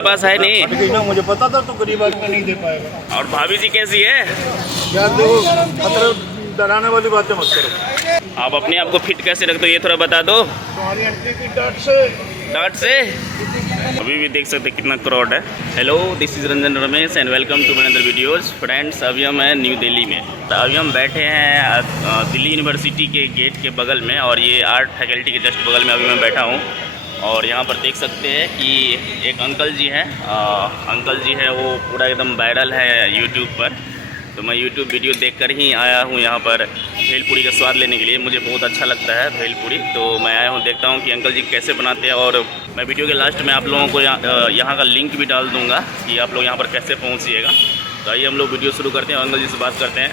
पास है नहीं ना, मुझे पता था तू गरीब आदमी नहीं दे पाएगा। और भाभी जी कैसी है? यार देखो, मतलब डराने वाली बातें मत करो। आप अपने आप को फिट कैसे रखते हो ये थोड़ा बता दो। तुम्हारी आंटी की डांट से अभी भी देख सकते कितना क्राउड है। Hello, this is Ranjan Ramesh and welcome to my other videos. Friends, अभी हम हैं न्यू दिल्ली में। तो अभी हम बैठे हैं दिल्ली यूनिवर्सिटी के गेट के बगल में, और ये आर्ट फैकल्टी के जस्ट बगल में अभी मैं बैठा हूँ। और यहाँ पर देख सकते हैं कि एक अंकल जी हैं, वो पूरा एकदम वायरल है यूट्यूब पर। तो मैं यूट्यूब वीडियो देखकर ही आया हूँ यहाँ पर भेलपूरी का स्वाद लेने के लिए। मुझे बहुत अच्छा लगता है भेलपूरी, तो मैं आया हूँ, देखता हूँ कि अंकल जी कैसे बनाते हैं। और मैं वीडियो के लास्ट में आप लोगों को यहाँ का लिंक भी डाल दूँगा कि आप लोग यहाँ पर कैसे पहुँचिएगा। तो आइए हम लोग वीडियो शुरू करते हैं, अंकल जी से बात करते हैं।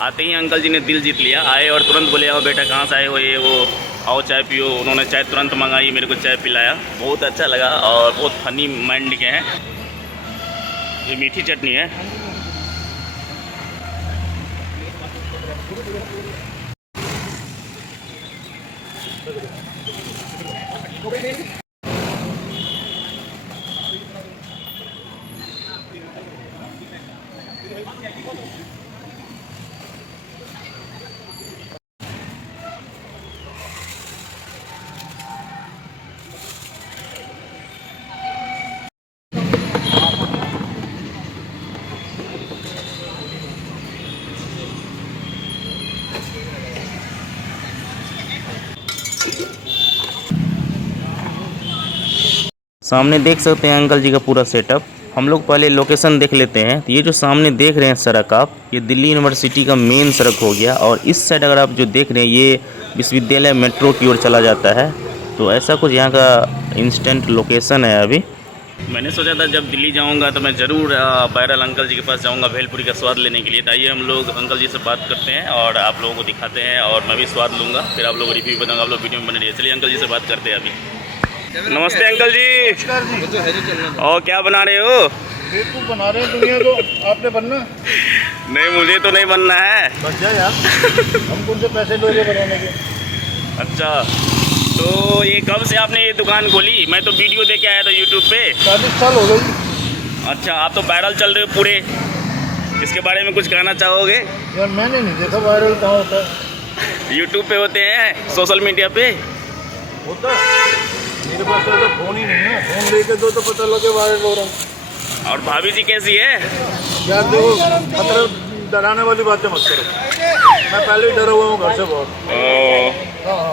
आते ही अंकल जी ने दिल जीत लिया, आए और तुरंत बोले, आओ बेटा कहाँ से आए हो, ये वो आओ चाय पियो। उन्होंने चाय तुरंत मंगाई, मेरे को चाय पिलाया, बहुत अच्छा लगा। और बहुत फनी माइंड के हैं। ये मीठी चटनी है। सामने देख सकते हैं अंकल जी का पूरा सेटअप। हम लोग पहले लोकेशन देख लेते हैं। तो ये जो सामने देख रहे हैं सड़क आप, ये दिल्ली यूनिवर्सिटी का मेन सड़क हो गया। और इस साइड अगर आप जो देख रहे हैं, ये विश्वविद्यालय मेट्रो की ओर चला जाता है। तो ऐसा कुछ यहाँ का इंस्टेंट लोकेशन है। अभी मैंने सोचा था जब दिल्ली जाऊँगा तो मैं ज़रूर वायरल अंकल जी के पास जाऊँगा भेलपूरी का स्वाद लेने के लिए। तो आइए हम लोग अंकल जी से बात करते हैं और आप लोगों को दिखाते हैं, और मैं भी स्वाद लूँगा, फिर आप लोग रिव्यू बताऊँगा। आप लोग वीडियो में बने रहिए। चलिए अंकल जी से बात करते हैं अभी। नमस्ते अंकल जी। और क्या बना रहे हो? बेवकूफ़ बना रहे हैं दुनिया को, आपने बनना नहीं, मुझे तो नहीं बनना है। बच जाए यार, हम कौन से पैसे लोगे बनाने के। अच्छा, तो ये कब से आपने ये दुकान खोली? मैं तो वीडियो देख के आया था यूट्यूब पे। 40 साल हो गई। अच्छा, आप तो वायरल चल रहे हो पूरे, इसके बारे में कुछ कहना चाहोगे? यार मैंने नहीं देखा वायरल कहाँ होता है। यूट्यूब पे होते हैं, सोशल मीडिया पे होता है। मेरे पास तो फ़ोन ही नहीं है, फ़ोन लेके दो तो पता लगे वायरल हो रहा हूँ। और भाभी जी कैसी है? यार देखो, मतलब डराने वाली बातें मत करो। मैं पहले ही डरा हुआ हूँ घर से बहुत। हाँ,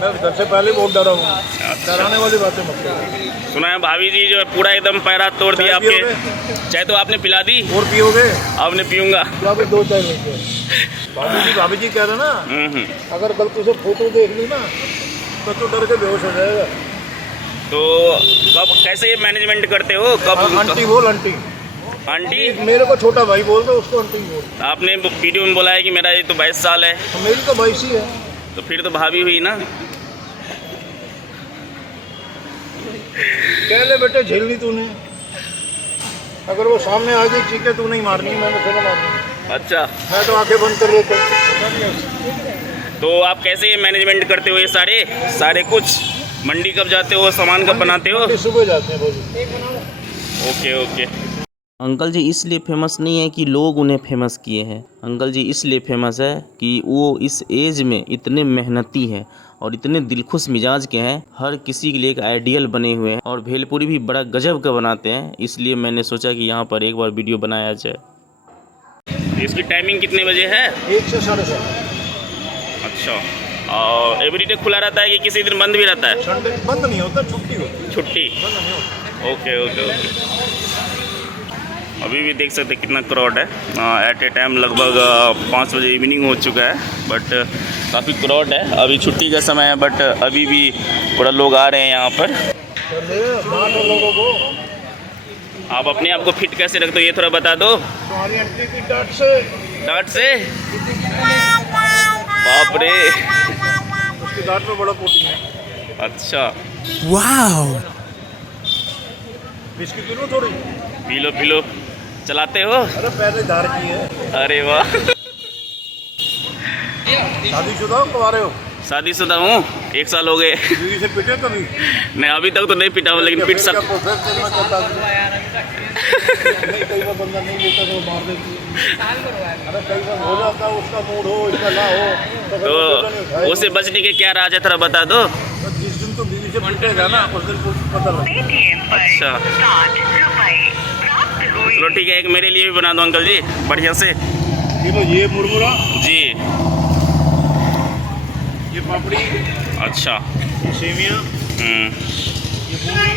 मैं घर से पहले बहुत डरा हुआ हूँ। डराने वाली बातें मत करो। सुना है भाभी जी जो है पूरा एकदम पैरा तोड़ दिया आपके। चाय तो आपने पिला दी? और पियोगे? अब नहीं पीऊँगा। तो 2 चाय लेंगे। भाभी जी कह रहे ना, अगर गलती से फोटो देख ली ना तो डर के बेहोश हो जाएगा। तो कब कैसे ये मैनेजमेंट करते हो? कब आंटी बोल, आंटी मेरे को छोटा भाई बोल दो, उसको आंटी बोल। आपने वीडियो में बोला है कि मेरा ये तो 22 साल है। तो मेरी तो 22 ही है। तो फिर तो भाभी हुई ना। कह ले बेटे, झेलनी तूने। अगर वो सामने आ गई चीखे, तू नहीं मारनी, मैंने थोड़ा मारनी। अच्छा, मैं तो आंखें बंद कर लेता। तो आप कैसे ये मैनेजमेंट करते हो? ये सारे कुछ मंडी कब जाते हो, सामान कब बनाते हो? सुबह जाते हैं। ओके। अंकल जी इसलिए फेमस नहीं है कि लोग उन्हें फेमस किए हैं। अंकल जी इसलिए फेमस है कि वो इस एज में इतने मेहनती हैं और इतने दिलखुश मिजाज के हैं। हर किसी के लिए एक आइडियल बने हुए हैं, और भेलपूरी भी बड़ा गजब का बनाते हैं। इसलिए मैंने सोचा कि यहाँ पर एक बार वीडियो बनाया जाए। इसकी टाइमिंग कितने बजे है? 1 से 7:30। अच्छा, और एवरीडे खुला रहता है कि किसी दिन बंद भी रहता है? संडे बंद नहीं होता, छुट्टी होती है। छुट्टी? बंद नहीं होता। ओके। अभी भी देख सकते कितना क्राउड है। एट ए टाइम लगभग 5 बजे इवनिंग हो चुका है, बट काफ़ी क्राउड है। अभी छुट्टी का समय है, बट अभी भी थोड़ा लोग आ रहे हैं यहाँ पर। लोगों को आप अपने आप को फिट कैसे रखते हो ये थोड़ा बता दो। तुम्हारी आंटी की डांट से बाप रे, उसकी डांट में बड़ा प्रोटीन है। अच्छा, वाओ। बिस्किट पी लो थोड़ी। P low. चलाते हो? अरे पहले धार की है। अरे वाह। शादीशुदा हो, कुंवारे हो? शादीशुदा हूँ, 1 साल हो गए। बीवी से पिटे कभी? नहीं अभी तक तो नहीं पिटा हूँ, लेकिन पिट क्या सक प्रोसेस करना चाहता है? नहीं, कई बार बंदा नहीं लेता तो मार देती है। अरे कई बार हो जाता है, उसका मूड हो, इसका ना हो फिर वो नहीं तो उठाएगी। उसे बचने के क्या राज है, थोड़ा बता दो। तो जिस दिन तो बीवी से पिटेगा ना उस दिन कुछ पता लगेगा। अच्छा चलो ठीक है, एक मेरे लिए भी बना दो अंकल जी, बढ़िया से। ये लो, ये मुरमुरा, जी ये पापड़ी, अच्छा। ये सेवियाँ, ये बूंदी,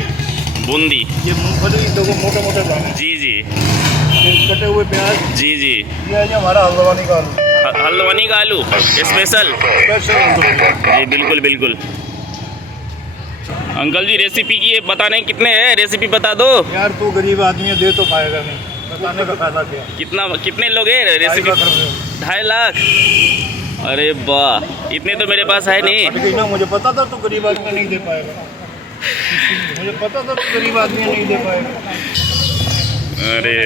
बूंदी, ये मूंगफली, देखो मोटे मोटे दाने, जी जी ये कटे हुए प्याज, जी जी। ये है जी हमारा हल्द्वानी का आलू, हल्द्वानी का आलू स्पेशल। स्पेशल हल्द्वानी। जी बिल्कुल बिल्कुल। अंकल जी रेसिपी की ये बताने कितने हैं, रेसिपी बता दो। यार तू गरीब आदमी है, दे तो पाएगा नहीं, बताने का फायदा क्या? कितना, कितने लोग हैं 2.5 रेसिपी? लाख रुपए। 2.5 लाख? अरे वाह, इतने तो मेरे पास है नहीं। हट गई ना, मुझे पता था तू गरीब आदमी नहीं दे पाएगा, मुझे पता था तू गरीब आदमी नहीं दे पाएगा। अरे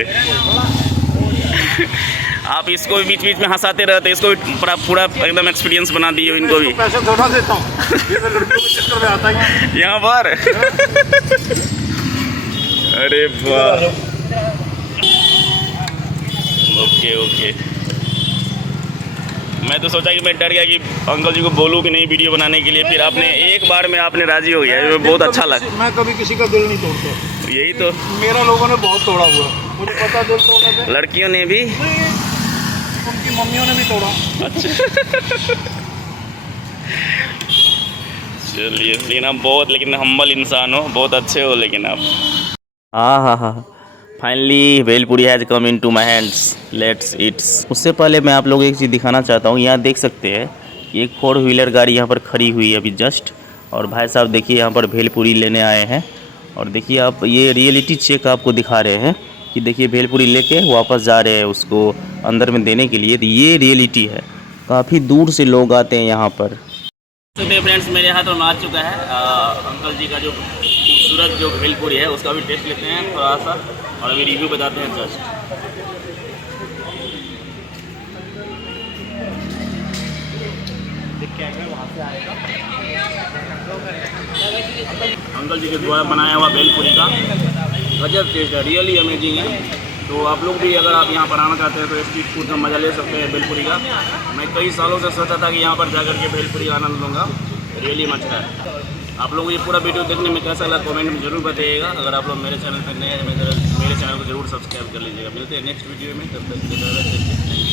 आप इसको भी बीच बीच में हंसाते रहते, इसको भी पूरा पूरा एकदम एक्सपीरियंस बना दिए इनको भी पैसे थोड़ा देता हूँ, ये तो लड़कियों के चक्कर में आता ही यहाँ पर। अरे वाह, ओके ओके। मैं तो सोचा कि मैं डर गया कि अंकल जी को बोलूँ कि नहीं वीडियो बनाने के लिए, फिर आपने एक बार में आपने राजी हो गया, ये बहुत अच्छा लगा। मैं कभी किसी का दिल नहीं तोड़ता, यही तो, मेरा लोगों ने बहुत तोड़ा हुआ, मुझे पता दिल तोड़ने से। लड़कियों ने भी, उनकी मम्मियों ने भी तोड़ा। अच्छा। चलिए, लेकिन आप बहुत, लेकिन हम्बल इंसान हो, बहुत अच्छे हो लेकिन आप। हाँ, finally bhelpuri has come in to my hands, let's its. उससे पहले मैं आप लोगों को एक चीज़ दिखाना चाहता हूँ। यहाँ देख सकते हैं कि एक 4 व्हीलर गाड़ी यहाँ पर खड़ी हुई है अभी जस्ट, और भाई साहब देखिए यहाँ पर भेलपुरी लेने आए हैं। और देखिए आप, ये रियलिटी चेक आपको दिखा रहे हैं कि देखिए भेलपुरी लेके वापस जा रहे हैं उसको अंदर में देने के लिए। तो ये रियलिटी है, काफ़ी दूर से लोग आते हैं यहाँ पर। तो फ्रेंड्स, मेरे हाथ में आ चुका है अंकल जी का जो खूबसूरत जो भेलपुरी है, उसका भी टेस्ट लेते हैं थोड़ा सा, और अभी रिव्यू बताते हैं जस्ट। अंकल जी के द्वारा बनाया हुआ भेलपुरी का गजब टेस्ट है, रियली अमेजिंग है। तो आप लोग भी अगर आप यहाँ पर आना चाहते हैं तो स्ट्रीट फूड का मज़ा ले सकते हैं भेलपुरी का। मैं कई सालों से सोचा था कि यहाँ पर जाकर के भेलपुरी का आनंद लूँगा, रियली मजा है। आप लोगों को ये पूरा वीडियो देखने में कैसा लगा कमेंट में जरूर बताइएगा। अगर आप लोग मेरे चैनल पर नए हैं, मेरे चैनल को जरूर सब्सक्राइब कर लीजिएगा। मिलते हैं नेक्स्ट वीडियो में, तब तक के लिए।